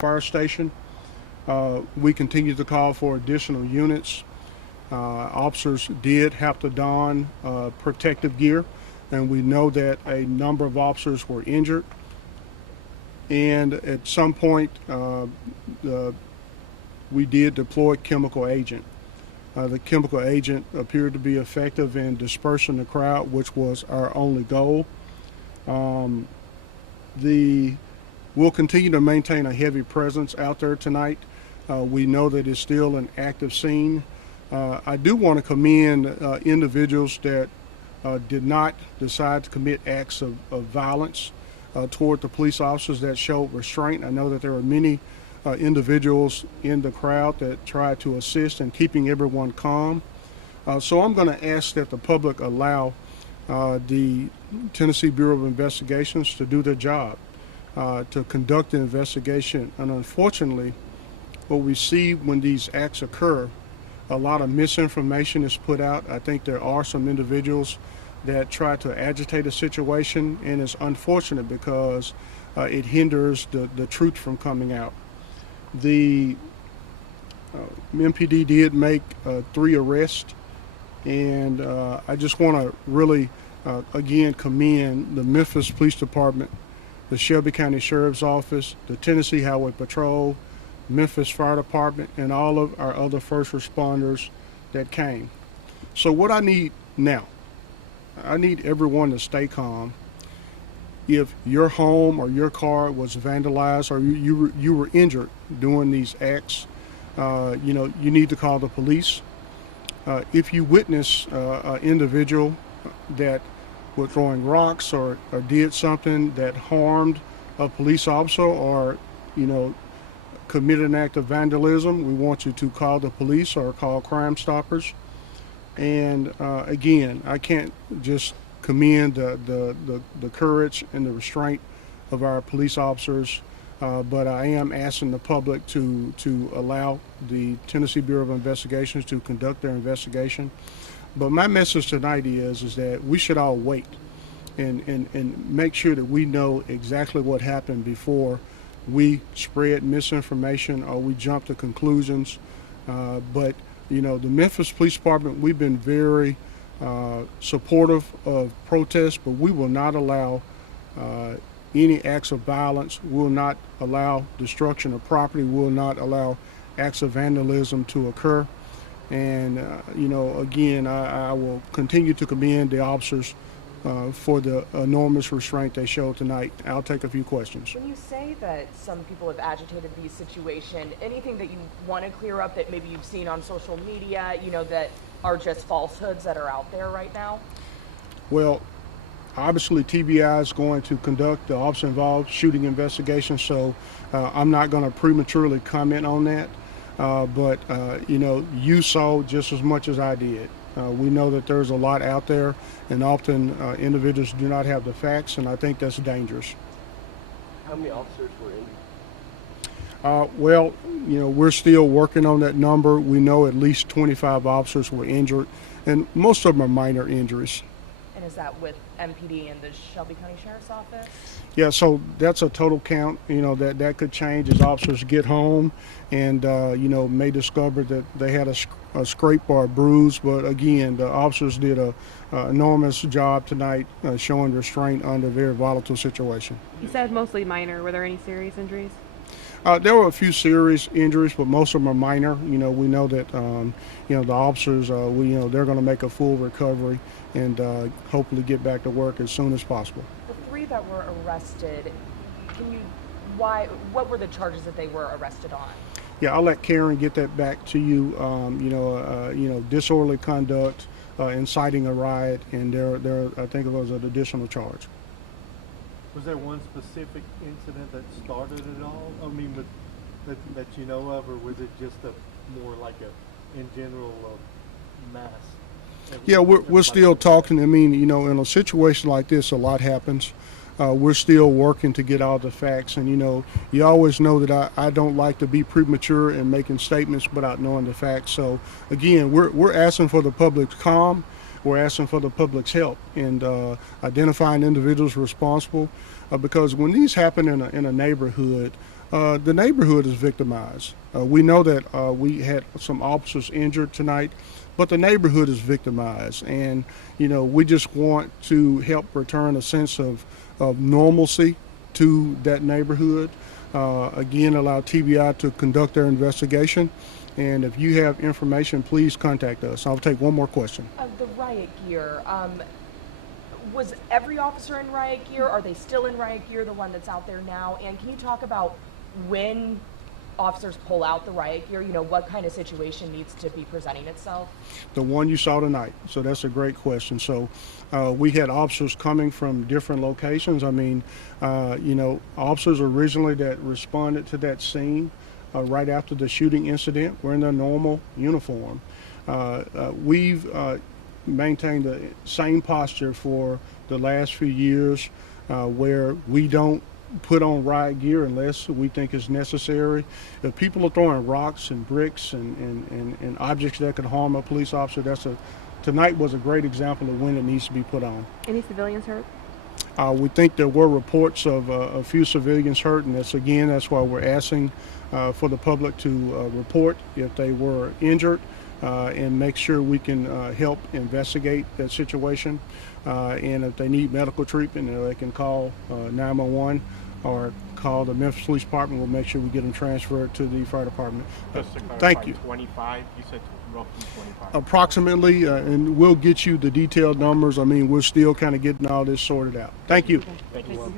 fire station. We continue to call for additional units. Officers did have to don protective gear, and we know that a number of officers were injured. And at some point, we did deploy chemical agent. The chemical agent appeared to be effective in dispersing the crowd, which was our only goal. We'll continue to maintain a heavy presence out there tonight. We know that it's still an active scene. I do want to commend individuals that did not decide to commit acts of violence toward the police officers, that showed restraint. I know that there are many individuals in the crowd that tried to assist in keeping everyone calm. So I'm going to ask that the public allow the Tennessee Bureau of Investigations to do their job, to conduct the investigation. And unfortunately, what we see when these acts occur, a lot of misinformation is put out. I think there are some individuals that try to agitate a situation, and it's unfortunate because it hinders the truth from coming out. The MPD did make 3 arrests, and I just want to really again commend the Memphis Police Department, the Shelby County Sheriff's Office, the Tennessee Highway Patrol, Memphis Fire Department, and all of our other first responders that came. So what I need now, I need everyone to stay calm. If your home or your car was vandalized, or you were injured doing these acts, you need to call the police. If you witness an individual that was throwing rocks or did something that harmed a police officer, or committed an act of vandalism, we want you to call the police or call Crime Stoppers. And again, I can't just commend the courage and the restraint of our police officers, but I am asking the public to allow the Tennessee Bureau of Investigations to conduct their investigation. But my message tonight is that we should all wait and make sure that we know exactly what happened before we spread misinformation or we jump to conclusions. But the Memphis Police Department, we've been very supportive of protests, but we will not allow any acts of violence. We will not allow destruction of property. We will not allow acts of vandalism to occur. And again, I will continue to commend the officers for the enormous restraint they showed tonight. I'll take a few questions. When you say that some people have agitated the situation, anything that you want to clear up that maybe you've seen on social media, that are just falsehoods that are out there right now? Well, obviously TBI is going to conduct the officer-involved shooting investigation, so I'm not going to prematurely comment on that. But you saw just as much as I did. We know that there's a lot out there, and often individuals do not have the facts, and I think that's dangerous. How many officers were injured? Well, we're still working on that number. We know at least 25 officers were injured, and most of them are minor injuries. And is that with MPD and the Shelby County Sheriff's Office? Yeah, so that's a total count. That could change as officers get home and may discover that they had a scrape or a bruise. But again, the officers did a enormous job tonight, showing restraint under a very volatile situation. You said mostly minor. Were there any serious injuries? There were a few serious injuries, but most of them are minor. We know that the officers, they're going to make a full recovery and hopefully get back to work as soon as possible. The 3 that were arrested, what were the charges that they were arrested on? Yeah, I'll let Karen get that back to you. Disorderly conduct, inciting a riot, and there I think it was an additional charge. Was there one specific incident that started it all? I mean, that you know of, or was it just more like in general mass? Yeah, we're still talking. I mean, in a situation like this, a lot happens. We're still working to get all the facts, and you always know that I don't like to be premature in making statements without knowing the facts. So again, we're asking for the public's calm. We're asking for the public's help in identifying individuals responsible, because when these happen in a neighborhood, The neighborhood is victimized. We know that we had some officers injured tonight, but the neighborhood is victimized, and we just want to help return a sense of normalcy to that neighborhood. Again, allow TBI to conduct their investigation, and if you have information, please contact us. I'll take one more question. The riot gear, was every officer in riot gear? Are they still in riot gear, the one that's out there now? And can you talk about when officers pull out the riot gear, what kind of situation needs to be presenting itself? The one you saw tonight. So that's a great question. So we had officers coming from different locations. I mean, officers originally that responded to that scene right after the shooting incident were in their normal uniform. We've maintained the same posture for the last few years where we don't put on riot gear unless we think it's necessary. If people are throwing rocks and bricks and objects that could harm a police officer, tonight was a great example of when it needs to be put on. Any civilians hurt? We think there were reports of a few civilians hurt, and that's why we're asking for the public to report if they were injured and make sure we can help investigate that situation. And if they need medical treatment, they can call 911 or call the Memphis Police Department. We'll make sure we get them transferred to the fire department. Just to clarify, Thank you. 25, you said roughly 25. Approximately, and we'll get you the detailed numbers. I mean, we're still kind of getting all this sorted out. Thank you. Thank you.